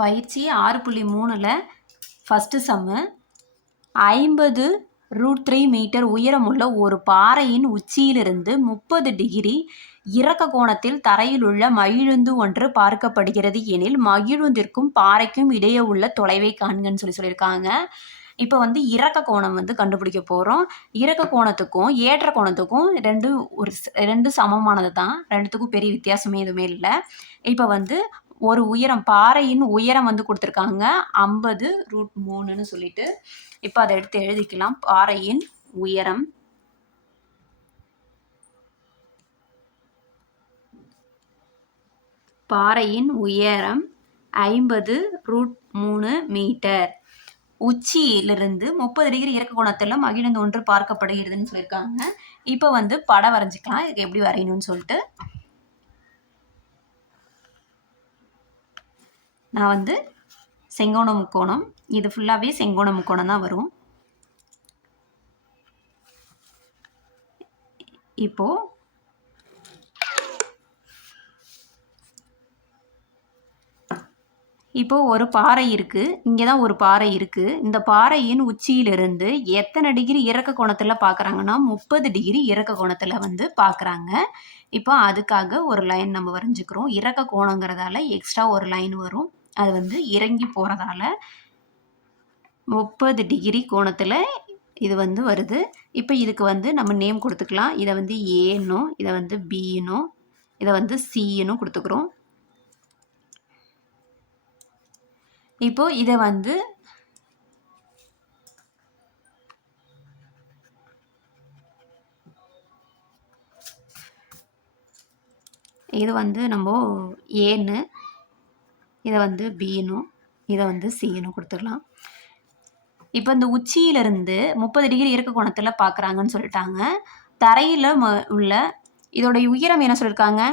பயிற்சி 6.3ல் ஃபஸ்ட்டு சம்மு 50√3 மீட்டர் உயரமுள்ள ஒரு பாறையின் உச்சியிலிருந்து 30 டிகிரி இறக்க கோணத்தில் தரையில் உள்ள மகிழுந்து ஒன்று பார்க்கப்படுகிறது எனில் மகிழுந்திற்கும் பாறைக்கும் இடையே உள்ள தொலைவை காண்கன்னு சொல்லியிருக்காங்க. இப்போ வந்து இறக்க கோணம் வந்து கண்டுபிடிக்க போகிறோம். இறக்க கோணத்துக்கும் ஏற்ற கோணத்துக்கும் ரெண்டு சமமானது தான், ரெண்டுத்துக்கும் பெரிய வித்தியாசமே எதுவுமே இல்லை. இப்போ வந்து ஒரு உயரம், பாறையின் உயரம் வந்து கொடுத்துருக்காங்க 50√3ன்னு சொல்லிட்டு. இப்போ அதை எடுத்து எழுதிக்கலாம். பாறையின் உயரம் பாறையின் உயரம் 50√3 மீட்டர். உச்சியிலிருந்து 30 டிகிரி இறக்க கோணத்தில் மகிழுந்து ஒன்று பார்க்கப்படுகிறதுன்னு சொல்லியிருக்காங்க. இப்போ வந்து படம் வரைஞ்சிக்கலாம், இதுக்கு எப்படி வரையணும்னு சொல்லிட்டு. நான் வந்து செங்கோண முக்கோணம், இது ஃபுல்லாகவே செங்கோண முக்கோணம் தான் வரும். இப்போ ஒரு பாறை இருக்குது, இங்கே தான் ஒரு பாறை இருக்குது. இந்த பாறையின் உச்சியிலிருந்து எத்தனை டிகிரி இறக்க கோணத்தில் பார்க்குறாங்கன்னா 30 டிகிரி இறக்க கோணத்தில் வந்து பார்க்குறாங்க. இப்போ அதுக்காக ஒரு லைன் நம்ம வரைஞ்சிக்கிறோம். இறக்க கோணங்கிறதால எக்ஸ்ட்ரா ஒரு லைன் வரும், அது வந்து இறங்கி போகிறதால 30 டிகிரி கோணத்தில் இது வந்து வருது. இப்போ இதுக்கு வந்து நம்ம நேம் கொடுத்துக்கலாம். இதை வந்து ஏன்னும், இதை வந்து பின்னும், இதை வந்து சின்னும் கொடுத்துக்கிறோம். இப்போ இதை வந்து இது வந்து நம்ம ஏன்னு, இதை வந்து பின்னும், இதை வந்து சின்னும் கொடுத்துக்கலாம். இப்போ இந்த உச்சியிலிருந்து 30 டிகிரி இறக்க கோணத்தில் பார்க்குறாங்கன்னு சொல்லிட்டாங்க. தரையில் உள்ள இதோடைய உயரம் என்ன சொல்லியிருக்காங்க?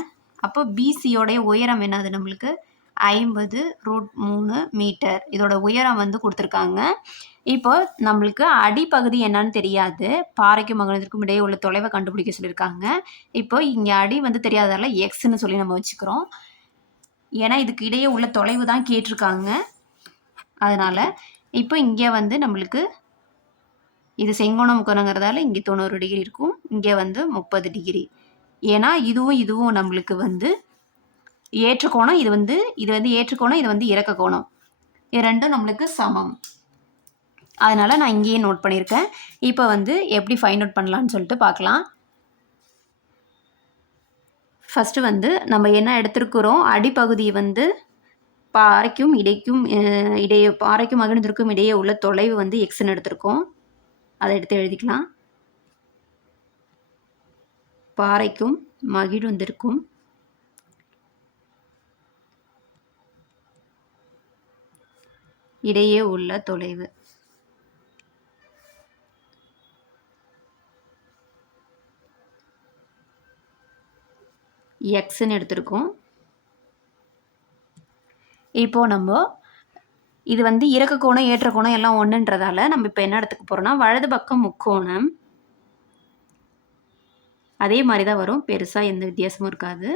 அப்போ பிசியோடைய உயரம் என்னது நம்மளுக்கு 50√3 மீட்டர். இதோட உயரம் வந்து கொடுத்துருக்காங்க. இப்போ நம்மளுக்கு அடிப்பகுதி என்னன்னு தெரியாது, பாறைக்கும் மகிழுந்திற்கும் இடையே உள்ள தொலைவை கண்டுபிடிக்க சொல்லியிருக்காங்க. இப்போ இங்கே அடி வந்து தெரியாததால எக்ஸ்ன்னு சொல்லி நம்ம வச்சுக்கிறோம். ஏன்னா இதுக்கு இடையே உள்ள தொலைவு தான் கேட்டிருக்காங்க, அதனால். இப்போ இங்கே வந்து நம்மளுக்கு இது செங்கோண முக்கோணங்கிறதால இங்கே 90 டிகிரி இருக்கும், இங்கே வந்து 30 டிகிரி. ஏன்னா இதுவும் நம்மளுக்கு வந்து ஏற்ற கோணம், இது வந்து ஏற்ற கோணம், இது வந்து இறக்க கோணம், இது ரெண்டும் நம்மளுக்கு சமம். அதனால் நான் இங்கேயே நோட் பண்ணியிருக்கேன். இப்போ வந்து எப்படி ஃபைண்ட் அவுட் பண்ணலான்னு சொல்லிட்டு பார்க்கலாம். ஃபஸ்ட்டு வந்து நம்ம என்ன எடுத்துருக்குறோம், அடிப்பகுதி வந்து பாறைக்கும் மகிழுந்திற்கும் இடையே உள்ள தொலைவு வந்து எக்ஸ்ன்னு எடுத்திருக்கோம். அதை எடுத்து எழுதிக்கலாம். பாறைக்கும் மகிழுந்திற்கும் இடையே உள்ள தொலைவு எக்ஸ்ன்னு எடுத்திருக்கோம். இப்போ நம்ம இது வந்து இறக்க கோணம் ஏற்ற கோணம் எல்லாம் ஒன்றுன்றதால நம்ம இப்போ என்ன எடுத்துக்க போகிறோம்னா, வலது பக்கம் முக்கோணம் அதே மாதிரி தான் வரும், பெருசாக எந்த வித்தியாசமும் இருக்காது.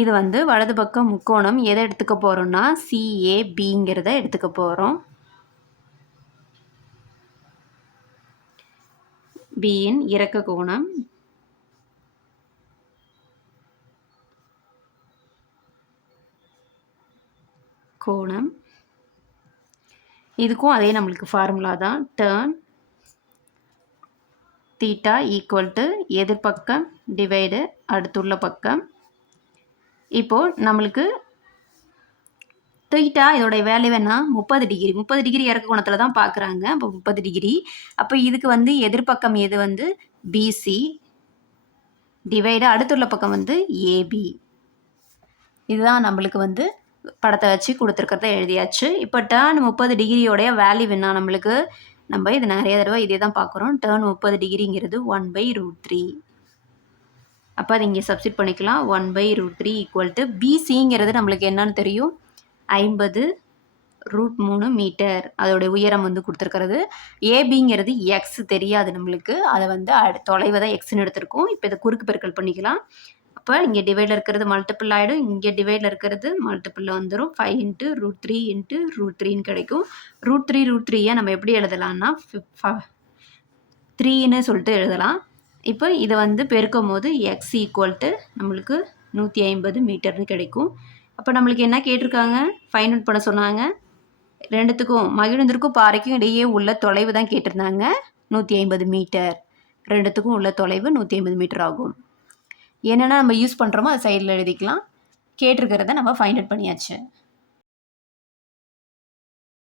இது வந்து வலது பக்கம் முக்கோணம் எதை எடுத்துக்க போகிறோம்னா CABங்கிறத எடுத்துக்க போகிறோம். பியின் இறக்க கோணம் இதுக்கும் அதே நம்மளுக்கு ஃபார்முலா தான். டர்ன் தீட்டா ஈக்குவல் டு எதிர்பக்கம் டிவைடு அடுத்துள்ள பக்கம். இப்போது நம்மளுக்கு தீட்டா இதோடைய வேல்யூ என்ன, 30 டிகிரி இறக்க கோணத்தில் தான் பார்க்குறாங்க. அப்போ 30 டிகிரி. அப்போ இதுக்கு வந்து எதிர்பக்கம் எது வந்து பிசி டிவைடு அடுத்துள்ள பக்கம் வந்து ஏபி. இதுதான் நம்மளுக்கு வந்து படத்தை வச்சு கொடுத்துருக்கிறத எழுதியாச்சு. இப்போ டர்ன் 30 டிகிரியோடைய வேல்யூ என்ன நம்மளுக்கு, நம்ம இது நிறைய தடவை இதே தான் பார்க்குறோம். டர்ன் 30 டிகிரிங்கிறது 1/√3. அப்போ அது இங்கே சப்ஸ்டிட் பண்ணிக்கலாம். 1/√3 ஈக்குவல் டு பிசிங்கிறது நம்மளுக்கு என்னன்னு தெரியும், 50 √3 மீட்டர் அதோடைய உயரம் வந்து கொடுத்துருக்கிறது. ஏபிங்கிறது எக்ஸ் தெரியாது நம்மளுக்கு. அதை வந்து தொலைவை தான் எக்ஸ்ன்னு எடுத்திருக்கோம். இப்போ இதை குறுக்கு பெருக்கல் பண்ணிக்கலாம். அப்போ இங்கே டிவைடில் இருக்கிறது மல்டிபிள் ஆகிடும், இங்கே டிவைடில் இருக்கிறது மல்டிபிளில் வந்துடும். 5 × √3 × √3ன்னு கிடைக்கும். √3 நம்ம எப்படி எழுதலாம்னா 3ன்னு சொல்லிட்டு எழுதலாம். இப்போ இதை வந்து பெருக்கும் போது எக்ஸ் ஈக்குவல் டு நம்மளுக்கு 150 மீட்டர்னு கிடைக்கும். அப்போ நம்மளுக்கு என்ன கேட்டிருக்காங்க, ஃபைண்ட் அவுட் பண்ண சொன்னாங்க. ரெண்டுத்துக்கும் மகிழுந்திற்கும் பாறைக்கும் இடையே உள்ள தொலைவு தான் கேட்டிருந்தாங்க. 150 மீட்டர். ரெண்டுத்துக்கும் உள்ள தொலைவு 150 மீட்டர் ஆகும். என்னென்னா நம்ம யூஸ் பண்ணுறோமோ அது சைடில் எழுதிக்கலாம். கேட்டிருக்கிறத நம்ம ஃபைண்ட் அவுட் பண்ணியாச்சு.